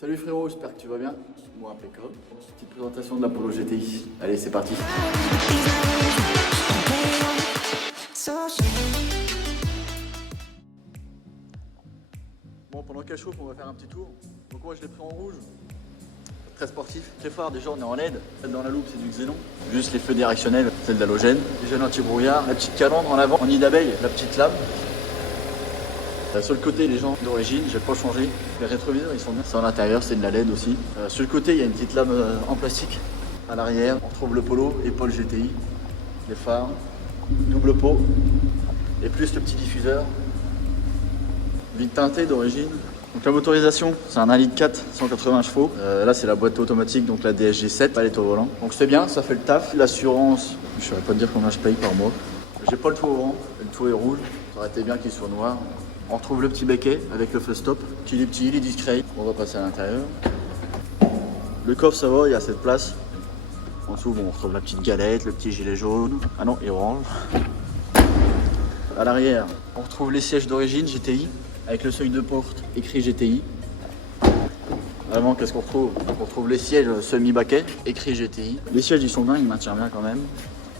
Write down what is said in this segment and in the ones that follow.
Salut frérot, j'espère que tu vas bien. Moi impeccable. Petite présentation de la Polo GTI. Allez, c'est parti. Bon, pendant qu'elle chauffe, on va faire un petit tour. Donc moi je l'ai pris en rouge. Très sportif, très phare. Déjà on est en LED. Dans la loupe c'est du xénon. Juste les feux directionnels, c'est de l'halogène. Les gènes anti-brouillard, la petite calandre en avant, en nid d'abeille, la petite lame. Sur le côté, les gens d'origine, j'ai pas changé. Les rétroviseurs, ils sont bien. C'est en intérieur, c'est de la LED aussi. Sur le côté, il y a une petite lame en plastique. À l'arrière, on trouve le Polo, épaule GTI, les phares, double pot, et plus le petit diffuseur. Vitre teintée d'origine. Donc la motorisation, c'est un 1,4 litre, 180 chevaux. Là, c'est la boîte automatique, donc la DSG7, pas les au volant. Donc c'est bien, ça fait le taf. L'assurance, je ne saurais pas te dire combien je paye par mois. J'ai pas le toit au vent, le toit est rouge. Ça aurait été bien qu'il soit noir. On retrouve le petit becquet avec le feu stop. Il est petit, il est discret. On va passer à l'intérieur. Le coffre, ça va, il y a cette place. En dessous, on retrouve la petite galette, le petit gilet jaune. Ah non, et orange. À l'arrière, on retrouve les sièges d'origine GTI avec le seuil de porte écrit GTI. Avant, qu'est-ce qu'on retrouve? On retrouve les sièges semi-baquet écrit GTI. Les sièges, ils sont bien, ils maintiennent bien quand même.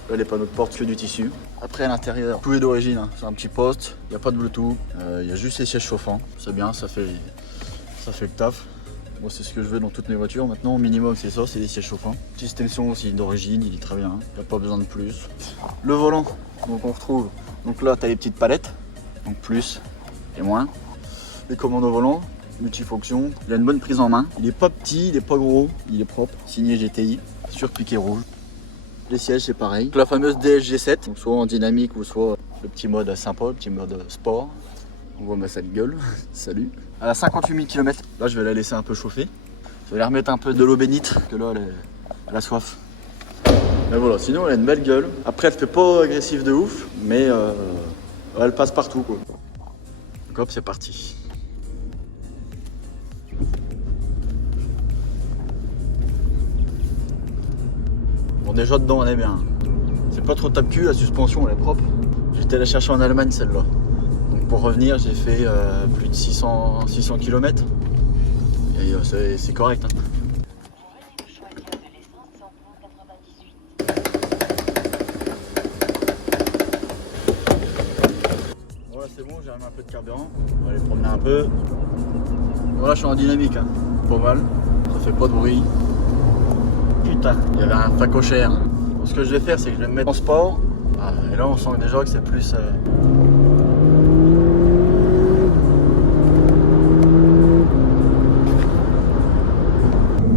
Là, les panneaux de porte, que du tissu. Après, à l'intérieur, tout est d'origine. Hein. C'est un petit poste, il n'y a pas de Bluetooth. Il y a juste les sièges chauffants. C'est bien, ça fait le taf. Moi, c'est ce que je veux dans toutes mes voitures. Maintenant, au minimum, c'est ça, c'est des sièges chauffants. Système son aussi d'origine, il est très bien. Il n'y a pas besoin de plus. Le volant, donc on retrouve. Donc là, tu as les petites palettes. Donc plus et moins. Les commandes au volant, multifonction. Il a une bonne prise en main. Il n'est pas petit, il n'est pas gros, il est propre. Signé GTI, sur piqué rouge. Les sièges c'est pareil. Donc, la fameuse DSG7, donc soit en dynamique ou soit le petit mode sympa, le petit mode sport. On voit ma sale gueule, salut. Elle a 58 000 km, là je vais la laisser un peu chauffer. Je vais la remettre un peu de l'eau bénite, parce que là elle a soif. Mais voilà, sinon elle a une belle gueule. Après elle fait pas agressive de ouf, mais elle passe partout quoi. Donc hop, c'est parti. Bon, déjà dedans on est bien. C'est pas trop tape-cul, la suspension elle est propre. J'étais la chercher en Allemagne celle-là. Donc pour revenir j'ai fait plus de 600 km. Et c'est correct. Hein. Voilà c'est bon, j'ai remis un peu de carburant. On va aller promener un peu. Voilà je suis en dynamique, hein. Pas mal. Ça fait pas de bruit. Putain, il y avait un facochère. Donc, ce que je vais faire, c'est que je vais me mettre en sport. Ah, et là, on sent déjà que c'est plus.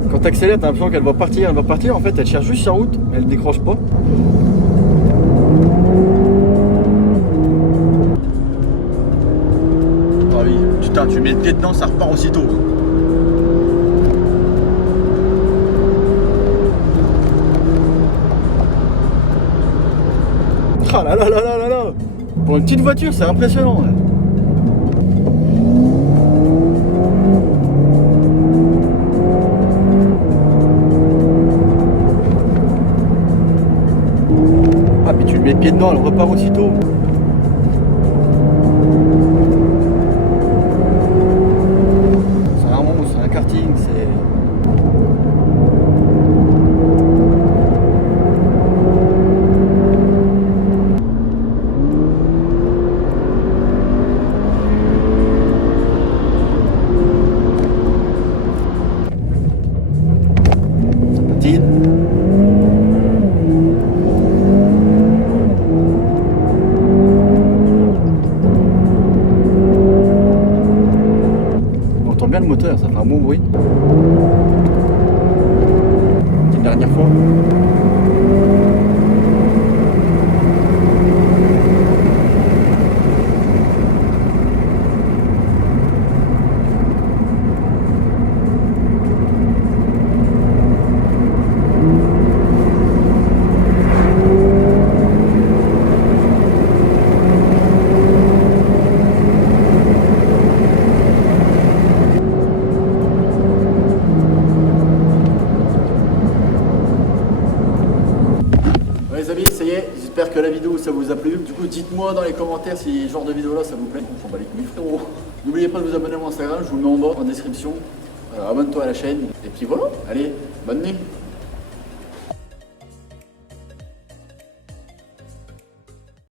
Quand tu accélères, t'as l'impression qu'elle va partir, elle va partir. En fait, elle cherche juste sa route, mais elle décroche pas. Ah oui, putain, tu mets le pied dedans, ça repart aussitôt. Ah là là là là là là. Pour une petite voiture, c'est impressionnant. Ouais. Ah mais tu le mets le pied dedans, elle repart aussitôt. C'est un monstre, c'est un karting, c'est... On entend bien le moteur, ça fait un bon bruit. Une dernière fois. Les amis, ça y est, j'espère que la vidéo ça vous a plu. Du coup, dites-moi dans les commentaires si ce genre de vidéo là ça vous plaît. On s'en bat les couilles frérot. N'oubliez pas de vous abonner à mon Instagram, je vous le mets en bas en description. Alors abonne-toi à la chaîne et puis voilà, allez, bonne nuit.